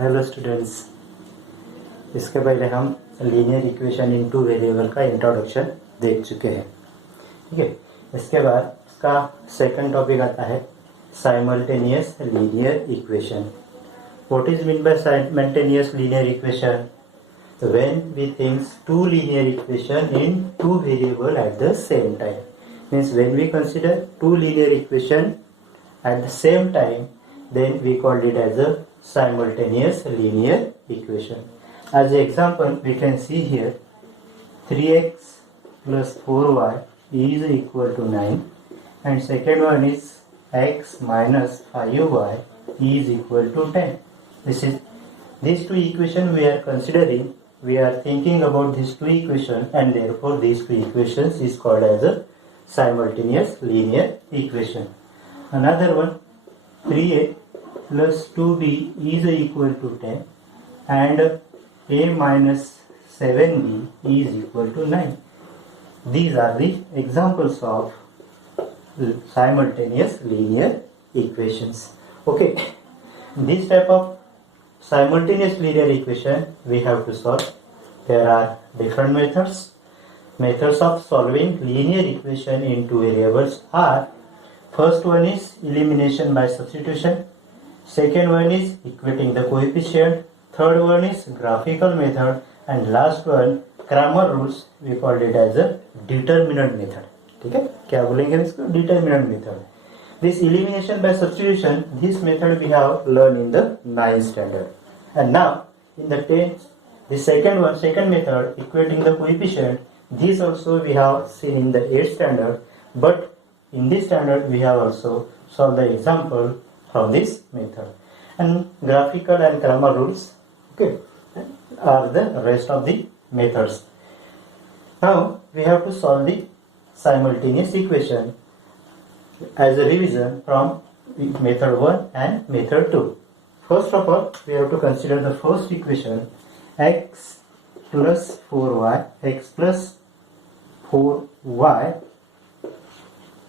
Hello students, इसके पहले हम linear equation in two variable का इंट्रोडक्शन देख चुके हैं। ठीक है, इसके बाद इसका सेकंड टॉपिक आता है simultaneous linear equation. What is mean by simultaneous linear equation? When we thinks two linear equation in two variable at the same time, means when we consider two linear equation at the same time, then we called it as a simultaneous linear equation. As an example, we can see here 3x plus 4y is equal to 9, and second one is x minus 5y is equal to 10. These two equations we are considering. We are thinking about these two equations, and therefore these two equations is called as a simultaneous linear equation. Another one, 3a plus 2b is equal to 10, and a minus 7b is equal to 9. These are the examples of simultaneous linear equations. Okay, this type of simultaneous linear equation we have to solve. There are different methods. Methods of solving linear equation in two variables are: first one is elimination by substitution, second one is equating the coefficient, third one is graphical method, and last one Cramer rules, we called it as a determinant method. ठीक है, क्या बोलेंगे इसको? Determinant method. This elimination by substitution, this method we have learned in the 9th standard, and now in the 10th, the second method, equating the coefficient, this also we have seen in the 8th standard, but in this standard we have also solved the example from this method. And graphical and Cramer rules, okay, are the rest of the methods. Now we have to solve the simultaneous equation as a revision from method 1 and method 2. First of all, we have to consider the first equation, x plus 4y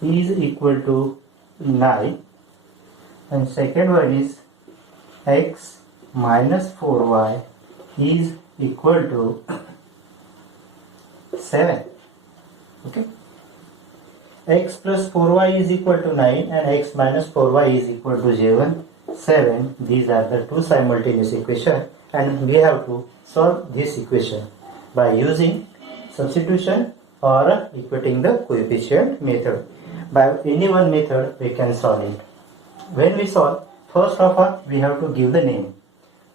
is equal to 9, and second one is x minus 4y is equal to 7. Okay, x plus 4y is equal to 9 and x minus 4y is equal to 7. These are the two simultaneous equations, and we have to solve this equation by using substitution or equating the coefficient method. By any one method we can solve it. When we solve, first of all we have to give the name.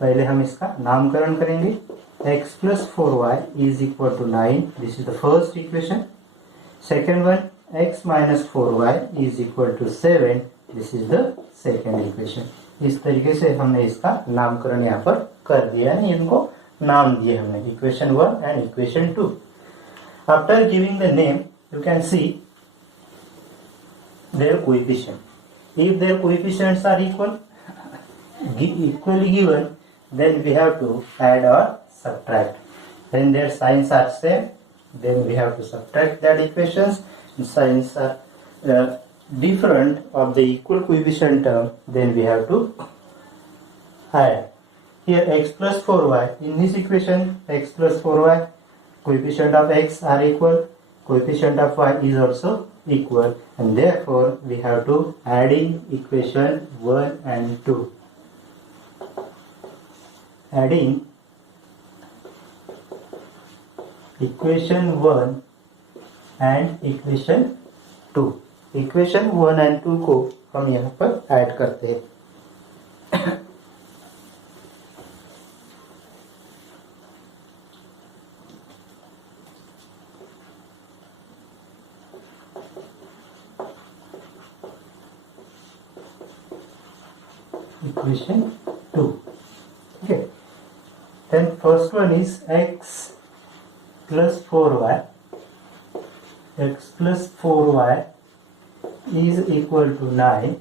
पहले हम इसका नामकरण करेंगे. x plus 4y is equal to 9. This is the first equation. Second one, x minus 4y is equal to 7. This is the second equation. इस तरीके से हमने इसका नामकरण यहाँ पर कर दिया है. इनको नाम दिए हमने, equation 1 and equation 2. After giving the name, you can see their coefficient. If their coefficients are equally given, then we have to add or subtract. When their signs are same, then we have to subtract that equations. If signs are different of the equal coefficient term, then we have to add. Here x plus 4y, in this equation x plus 4y, coefficient of x are equal, coefficient of y is also equal, and therefore we have to add in equation 1 and 2. Adding equation 1 and equation 2. equation 1 and 2 को हम यहाँ पर ऐड करते हैं. Equation 2. Okay. Then first one is x plus 4y. X plus 4y is equal to 9.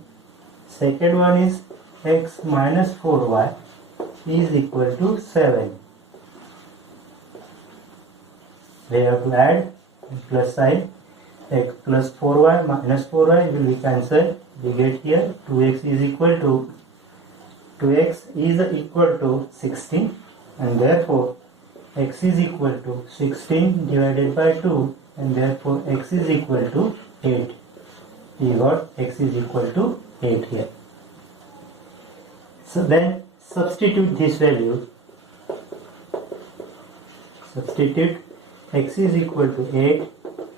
Second one is x minus 4y is equal to 7. We have to add plus sign. X plus 4y minus 4y will be cancelled. We get here 2x is equal to 2x is equal to 16 and therefore x is equal to 16 divided by 2 and therefore x is equal to 8. We got x is equal to 8 here. So then substitute this value. Substitute x is equal to 8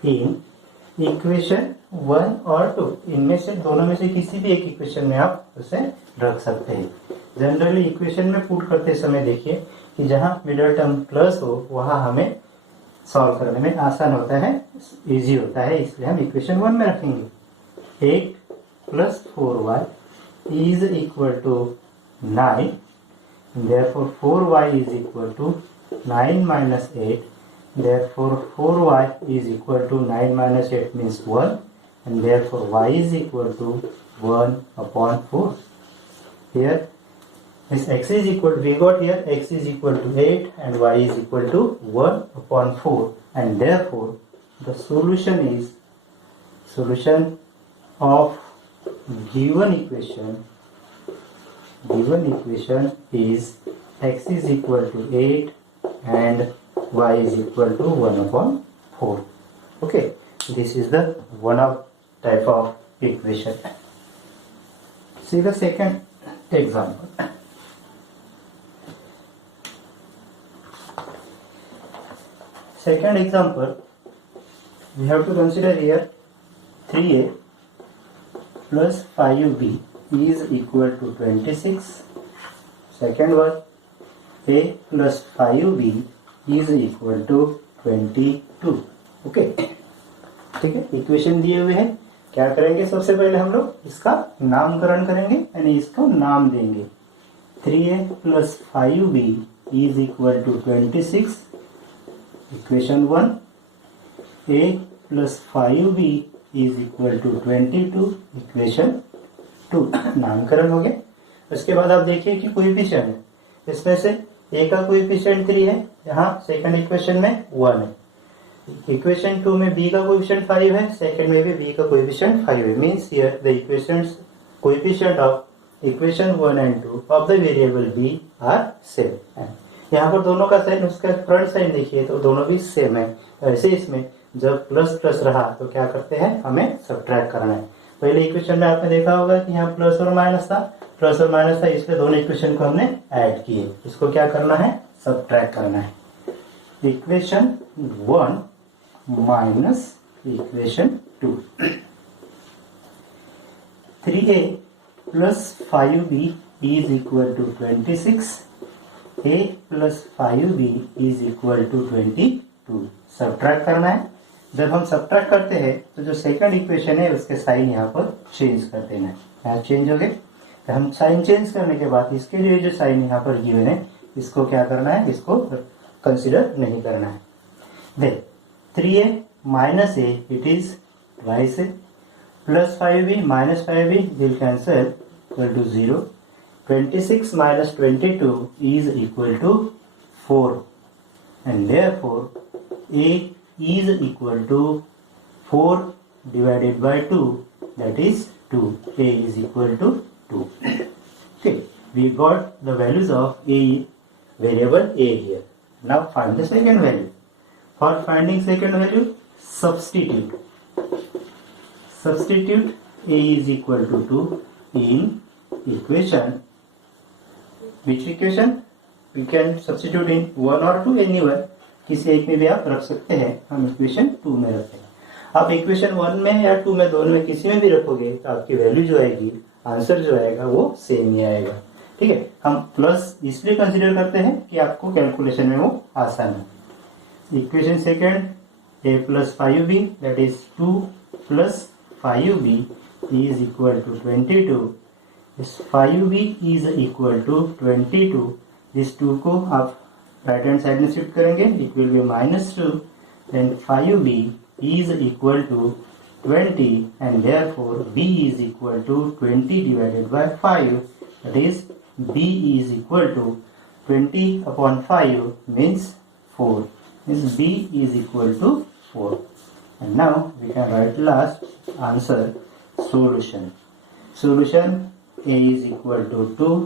in equation 1 और 2. इनमें से दोनों में से किसी भी एक इक्वेशन में आप उसे रख सकते हैं. जनरली इक्वेशन में पुट करते समय देखिए कि जहां मिडिल टर्म प्लस हो वहां हमें सॉल्व करने में आसान होता है, इजी होता है, इसलिए हम इक्वेशन 1 में रखेंगे. 8 plus 4y is equal to 9. Therefore 4y is equal to 9 minus 8. Therefore 4y is equal to 9 minus 8 means 1 and therefore y is equal to 1 upon 4. Here this x is equal to, we got here x is equal to 8 and y is equal to 1 upon 4 and therefore the solution is of given equation is x is equal to 8 and y is equal to 1 upon 4. Okay, this is the one of type of equation. See the second example. Second example, we have to consider here 3a plus 5b is equal to 26. Second one, a plus 5b is equal to 22. ओके, ठीक है. इक्वेशन दिए हुए हैं. क्या करेंगे, सबसे पहले हम लोग इसका नामकरण करेंगे यानी इसको नाम देंगे. 3a plus 5b is equal to 26. Equation 1. a plus 5b is equal to 22. Equation 2. नामकरण हो गया. उसके बाद आप देखिए कि कोएफिशिएंट है, इसमें से a का कोएफिशिएंट 3 है, यहाँ सेकंड इक्वेशन में 1 है. इक्वेशन 2 में b का कोएफिशिएंट 5 है, सेकंड में भी b का कोएफिशिएंट 5 है. Means here the equations coefficient of equation 1 and 2 of the variable b are same. यहाँ पर दोनों का साइन, उसका फ्रंट साइन देखिए तो दोनों भी सेम है. ऐसे इसमें जब प्लस प्लस रहा तो क्या करते हैं, हमें सब्ट्रैक्ट करना है. पहले इक्वेशन में आपने देखा होगा कि यहाँ प्लस और माइनस था, इसलिए दोनों इक्वेशन को हमने ऐड किए. इसको क्या करना है, सब्ट्रैक्ट करना है. Equation 1 minus equation 2. 3a plus 5b is equal to 26. a plus 5b is equal to 22. Subtract करना है. जब हम सब्ट्रैक्ट करते हैं तो जो सेकंड इक्वेशन है उसके साइन यहाँ पर चेंज कर देना है. यहाँ चेंज हो गए. तो हम साइन चेंज करने के बाद इसके लिए जो साइन यहाँ पर गिवन है इसको क्या करना है, इसको कंसिडर नहीं करना है. Then 3a minus a it is twice a plus 5b minus 5b will cancel equal to 0. 26 minus 22 is equal to 4 and therefore a is equal to 4 divided by 2, that is 2. a is equal to 2. Okay, we got the values of a variable a here. Now find the second value. For finding second value, substitute a is equal to 2 in equation. Which equation? We can substitute in 1 or 2, anywhere. किसी एक में भी आप रख सकते हैं. हम इक्वेशन 2 में रखते हैं. आप इक्वेशन 1 में या 2 में, दोनों में किसी में भी रखोगे तो आपकी वैल्यू जो आएगी, आंसर जो आएगा वो सेम ही आएगा. ठीक है. हम प्लस इसलिए कंसीडर करते हैं कि आपको कैलकुलेशन में वो आसान है. Equation second, a plus 5b that is 2 plus 5b is equal to 22. This 5b is equal to 22. This 2 को आप राइट हैंड साइड में शिफ्ट करेंगे, it will B -2. Then 5b is equal to 20 and therefore b is equal to 20 divided by 5. That is b is equal to 20 upon 5 means 4. Means b is equal to 4. And now we can write last answer, solution. Solution, a is equal to 2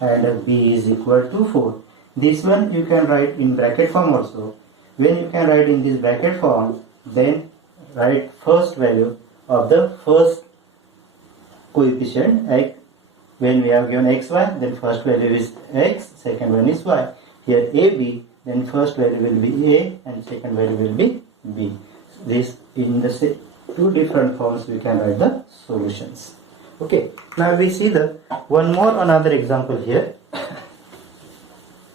and b is equal to 4. This one you can write in bracket form also. When you can write in this bracket form, then write first value of the first coefficient x. When we have given xy, then first value is x, second one is y. Here ab, then first value will be a and second value will be b. This in the two different forms we can write the solutions. Okay, now we see the another example here.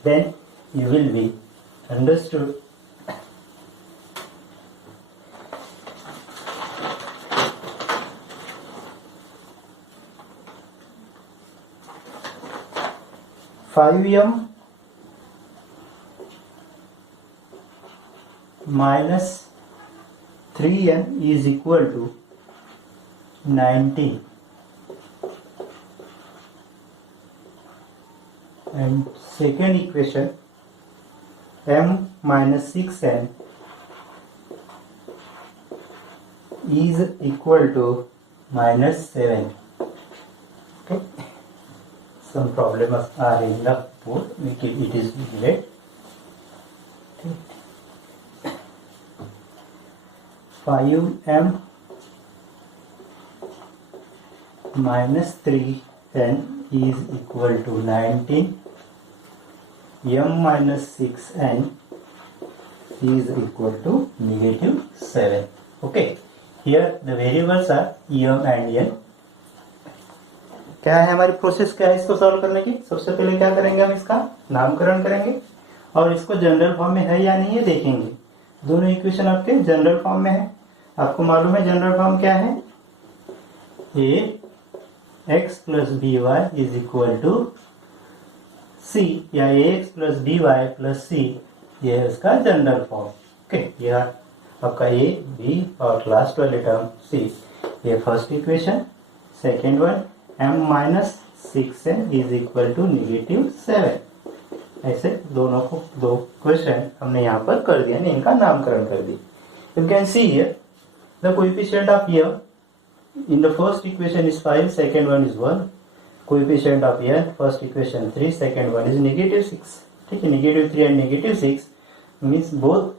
Then you will be understood. (5m minus 3n is equal to 19, and second equation m minus 6n is equal to minus 7. Okay, some problems are in the board, it is delayed. 5m minus 3n is equal to 19. m minus 6n is equal to negative 7. Okay, here the variables are m and n. क्या है हमारी प्रोसेस, क्या है इसको सॉल्व करने की? सबसे पहले क्या करेंगे, हम इसका नामकरण करेंगे और इसको जनरल फॉर्म में है या नहीं है देखेंगे. दोनों इक्वेशन आपके जनरल फॉर्म में है. आपको मालूम है जनरल फॉर्म क्या है? A X plus B Y is equal to C, या A X plus B Y plus C, ये है उसका जनरल फॉर्म. ओके, यह आपका ए बी और लास्ट वाले टर्म सी. ये first equation. Second one m minus 6n is equal to negative 7. ऐसे दोनों को दो क्वेश्चन हमने यहाँ पर कर दिया, इनका नामकरण कर दिया. You can see here the coefficient of m in the first equation is 5, second one is 1. Coefficient of n, first equation 3, second one is negative 6. ठीक है, negative 3 and negative 6 means both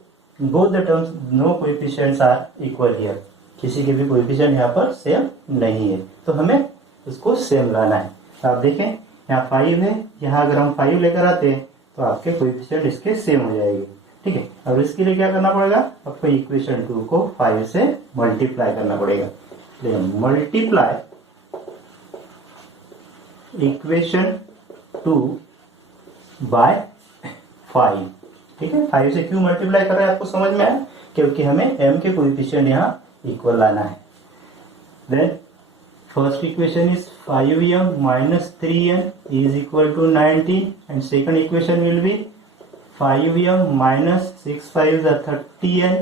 the terms, no coefficients are equal here. किसी के भी कोएफिशिएंट यहाँ पर सेम नहीं है, तो हमें उसको सेम लाना है. आप देखें यहाँ 5 है, यहाँ अगर हम 5 लेकर आते हैं तो आपके कोएफिशिएंट इसके सेम हो जाएंगे. ठीक है, और इसके लिए क्या करना पड़ेगा, आपको इक्वेशन 2 को 5 से मल्टीप्लाई करना पड़ेगा. Multiply equation 2 by 5. ठीक है, 5 से क्यों मल्टीप्लाई कर रहे हैं आपको समझ में आया? क्योंकि हमें m के कोएफिशिएंट यहाँ इक्वल लाना है. Then first equation is 5m minus 3n is equal to 19, and second equation will be 5m minus 6 5s are 30n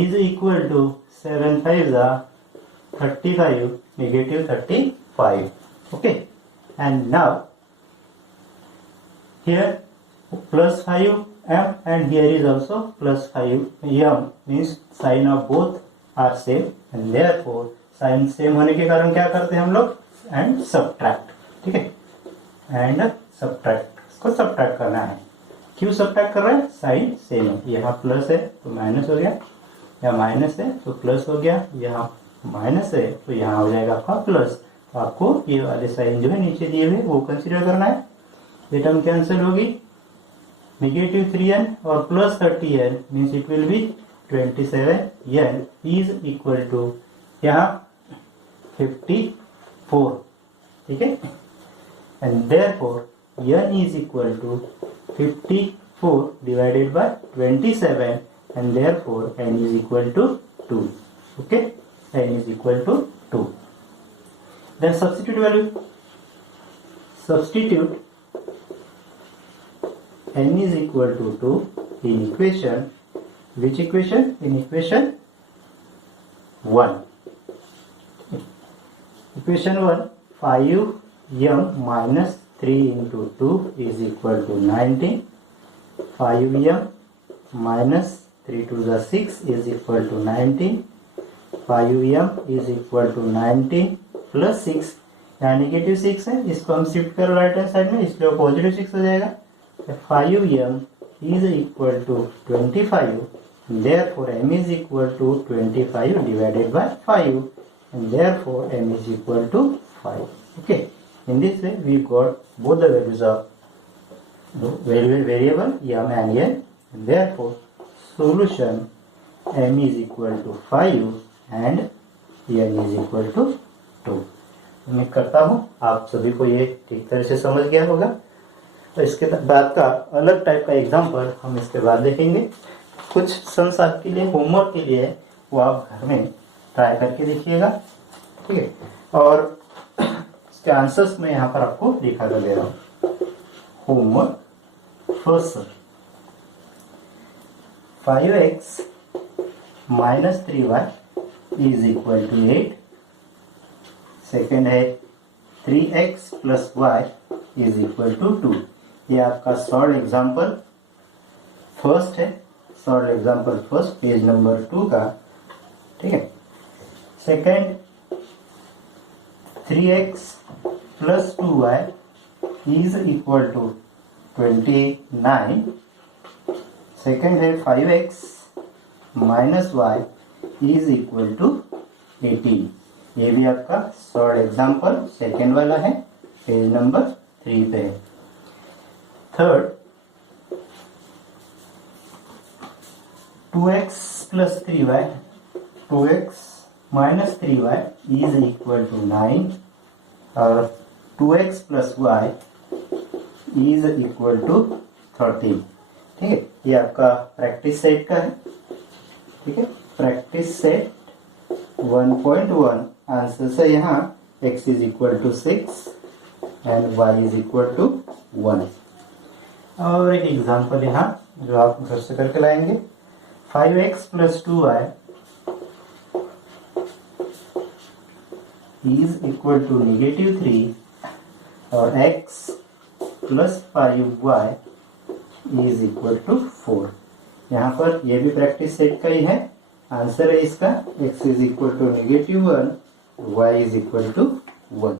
is equal to 7 5s are 35, negative 35. Okay, and now here plus 5m and here is also plus 5m, means sign of both are same, and therefore sign same होने के कारण क्या करते हैं हम लोग, and subtract. ठीक है, एंड सब्ट्रैक्ट, इसको सब्ट्रैक्ट करना है. क्यों सब्ट्रैक्ट कर रहे हैं? साइन सेम है. यहाँ प्लस है तो माइनस हो गया, यहाँ माइनस है तो प्लस हो गया, यहाँ माइनस है तो यहाँ हो जाएगा आपका प्लस. तो आपको ये वाले साइन जो है नीचे दिए हुए वो कंसीडर करना है. ये टर्म कैंसिल होगी, नेगेटिव 3n और plus 30n means it will be 27n is equal to यहाँ 54. ठीक है, and therefore n is equal to 54 divided by 27, and therefore n is equal to 2. Okay, n is equal to 2. Then substitute value, substitute n is equal to 2 in equation, which equation? In equation 1. Equation 1, 5m minus 3 into 2 is equal to 19. 5m minus 3 to the 6 is equal to 19. 5m is equal to 19 plus 6. यहाँ -6 है, इसको हम शिफ्ट करो right hand side में, इसलिए वो +6 हो जाएगा। 5m is equal to 25, therefore m is equal to 25 divided by 5, and therefore m is equal to 5. Okay, in this way we got both the values of the variable m and n, and therefore solution m is equal to 5 and n is equal to 2. उम्मीद करता हूँ आप सभी को ये ठीक तरह से समझ गया होगा। तो इसके बाद का अलग टाइप का एग्जाम्पल हम इसके बाद देखेंगे। कुछ सम्स आपके लिए होमवर्क के लिए वो आप घर में ट्राई करके देखिएगा, ठीक है। और इसके आंसर्स में यहाँ पर आपको लिखा कर दे रहा हूँ। Homework first sir, 5x minus 3y is equal to 8। Second है 3x plus y is equal to 2। ये आपका शॉर्ट एग्जाम्पल फर्स्ट है, short example first page number 2 का, ठीक है। Second 3x plus 2y is equal to 29। Second है 5x minus y is equal to 18। ये भी आपका शॉर्ट एग्जाम्पल सेकेंड वाला है, पेज नंबर 3 पे है। Third 2x plus 3y, 2x minus 3y is equal to 9, और 2x plus y is equal to 13, ठीक है। ये आपका प्रैक्टिस सेट का है, ठीक है। प्रैक्टिस सेट 1.1 आंसर से यहाँ x is equal to 6 and y is equal to 1। और एक एग्जाम्पल यहाँ जो आप घर से करके लाएंगे, 5x plus 2y is equal to -3, और x plus 5y is equal to 4। यहाँ पर ये भी प्रैक्टिस सेट का ही है। आंसर है इसका x is equal to -1, y is equal to 1।